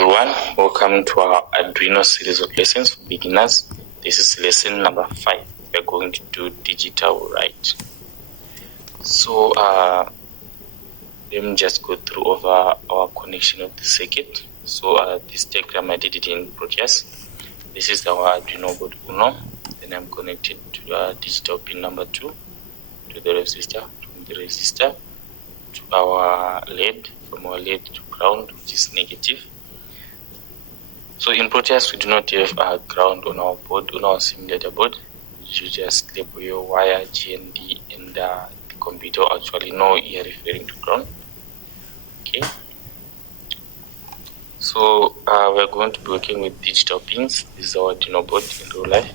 everyone, welcome to our Arduino series of lessons for beginners. This is lesson number 5. We are going to do digital write. So let me just go through over our connection of the circuit. So this diagram I did it in Proteus. This is our Arduino board UNO. Then I'm connected to digital pin number 2 to the resistor, from the resistor to our LED, from our LED to ground, which is negative. So in Proteus, we do not have a ground on our board, on our simulator board. You just label your wire GND, and the computer actually know you're referring to ground. Okay. So we're going to be working with digital pins. This is our Arduino board in real life.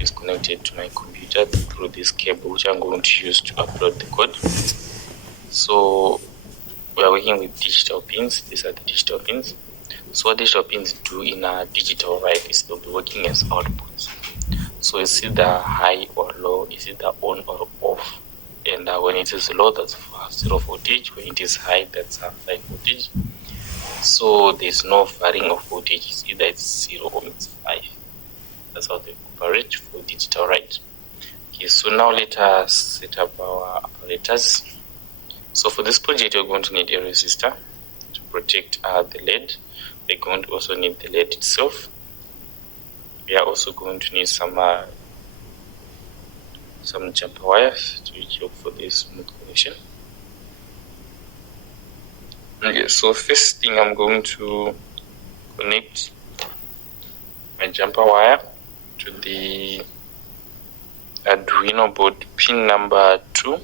It's connected to my computer through this cable, which I'm going to use to upload the code. So we are working with digital pins. These are the digital pins. So what digital pins do in a digital write is they'll be working as outputs. So is it the high or low? Is it the on or off? And when it is low, that's 0 voltage. When it is high, that's 5 voltage. So there's no varying of voltage. It's either it's 0 or it's 5. That's how they operate for digital write. Okay, so now let us set up our apparatus. So for this project, you're going to need a resistor to protect the LED. We're going to also need the LED itself. We are also going to need some jumper wires to help for this smooth connection. Okay, so first thing I'm going to connect my jumper wire to the Arduino board pin number 2.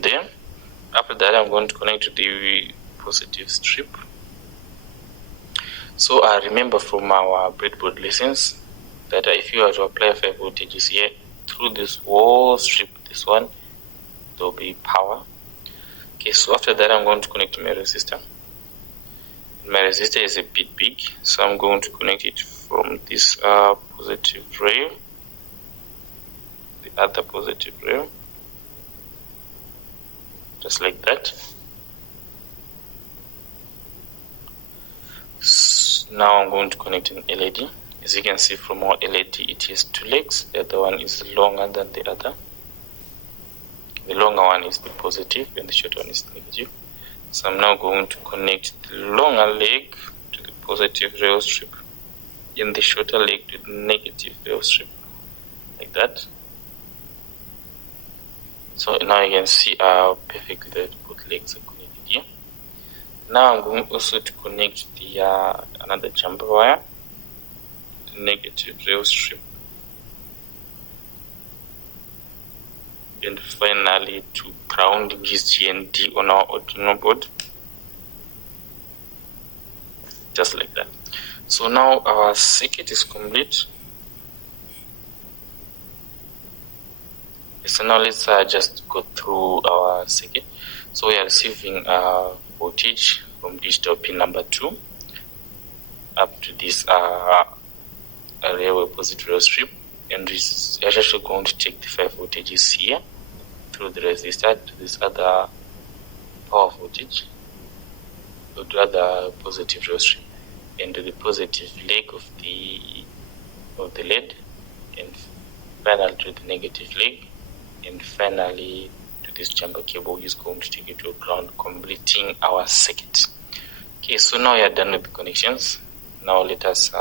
Then after that, I'm going to connect to the positive strip. So I remember from our breadboard lessons that if you are to apply 5 voltages here through this whole strip, this one, there will be power. Okay, so after that, I'm going to connect to my resistor. My resistor is a bit big, so I'm going to connect it from this positive rail, the other positive rail, just like that. Now I'm going to connect an LED. As you can see from our LED, it has 2 legs. The other one is longer than the other. The longer one is the positive and the short one is the negative. So I'm now going to connect the longer leg to the positive rail strip and the shorter leg to the negative rail strip, like that. So now you can see perfectly that both legs are connected here. Now I'm going also to connect the another jumper wire to the negative rail strip, and finally to ground this GND on our Arduino board, just like that. So now our circuit is complete. So now let's just go through our circuit. So we are receiving voltage from digital pin number 2 up to this railway positive rail strip, and it's actually going to take the 5 voltages here through the resistor to this other power voltage, to the other positive rail strip, and to the positive leg of the LED, and finally to the negative leg, and finally to this jumper cable, which is going to take it to ground, completing our circuit. Okay, so now we are done with the connections. Now let us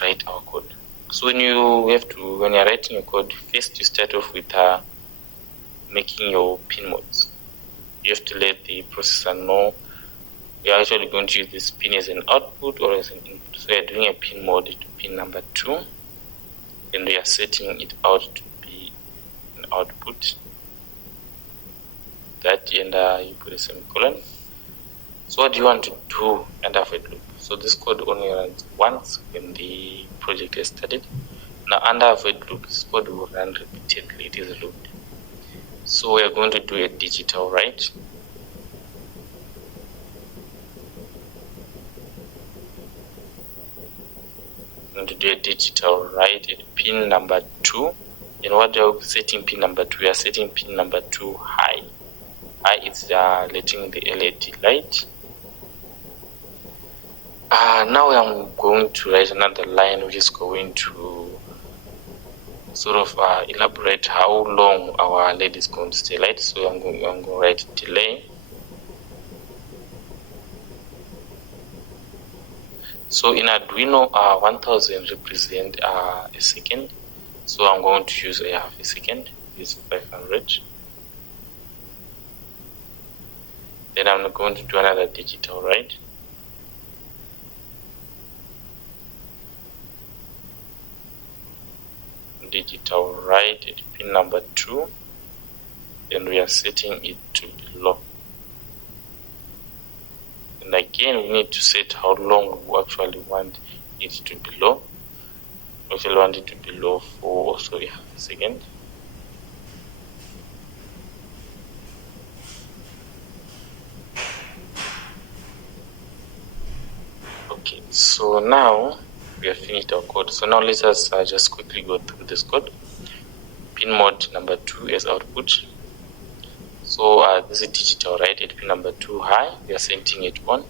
write our code. So when you're writing your code, first you start off with making your pin modes. You have to let the processor know you're actually going to use this pin as an output or as an input. So you're doing a pin mode to pin number 2, and we are setting it out to be an output. That, and you put a semicolon. So what do you want to do under void loop? So this code only runs once when the project is started. Now under void loop, this code will run repeatedly. It is looped. So we are going to do a digital write. We're going to do a digital write at pin number 2. And what are we setting pin number 2? We are setting pin number 2 high. high, it's letting the LED light. Now I'm going to write another line which is going to sort of elaborate how long our LED is going to stay light. So I'm going to write delay. So in Arduino, 1000 represent a second. So I'm going to use a half a second, is 500. Then I'm going to do another digital write. Digital write at pin number 2. Then we are setting it to be low. And again, we need to set how long we actually want it to be low. We actually want it to be low for also a half a second. Okay, so now we have finished our code. So now let us just quickly go through this code. Pin mode number 2 as output. So this is digital, right? At pin number 2 high, we are setting it on,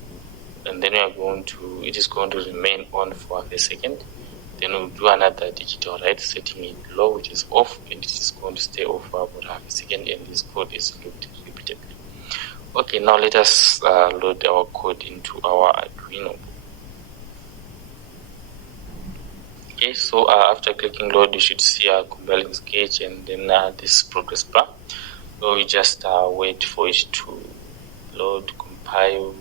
and then we are going to, it is going to remain on for a second. Then we'll do another digital, right? Setting it low, which is off, and it is going to stay off for about half a second, and this code is looped repeatedly. Okay, now let us load our code into our Arduino. Okay, so after clicking load, you should see a compiling sketch and then this progress bar. So we just wait for it to load, compile.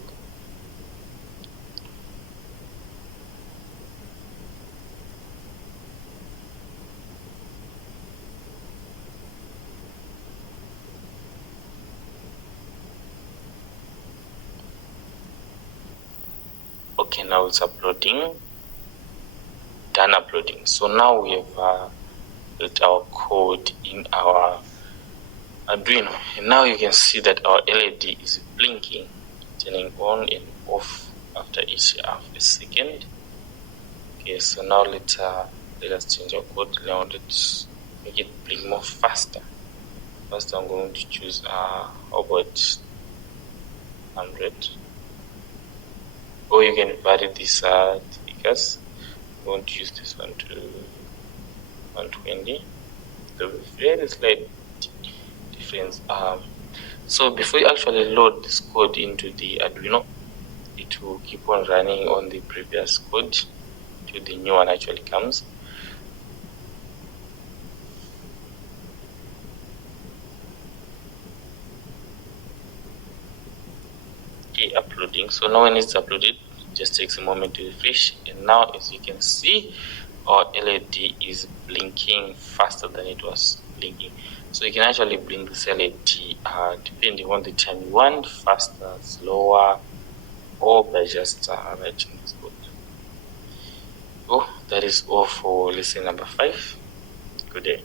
Okay, now it's uploading. Done uploading. So now we have built our code in our Arduino, and now you can see that our LED is blinking, turning on and off after each half a second. Okay, so now let us change our code. Now let's make it blink more faster. First, I'm going to choose how about 100, or you can vary this figures. I'm going to use this one to 120. The very slight difference. So before you actually load this code into the Arduino, it will keep on running on the previous code till the new one actually comes. Okay, uploading. So now when it's uploaded, it just takes a moment to refresh, and now as you can see, our LED is blinking faster than it was blinking. So you can actually blink this LED depending on the time you want, faster, slower, or by just writing this code. So that is all for lesson number 5. Good day.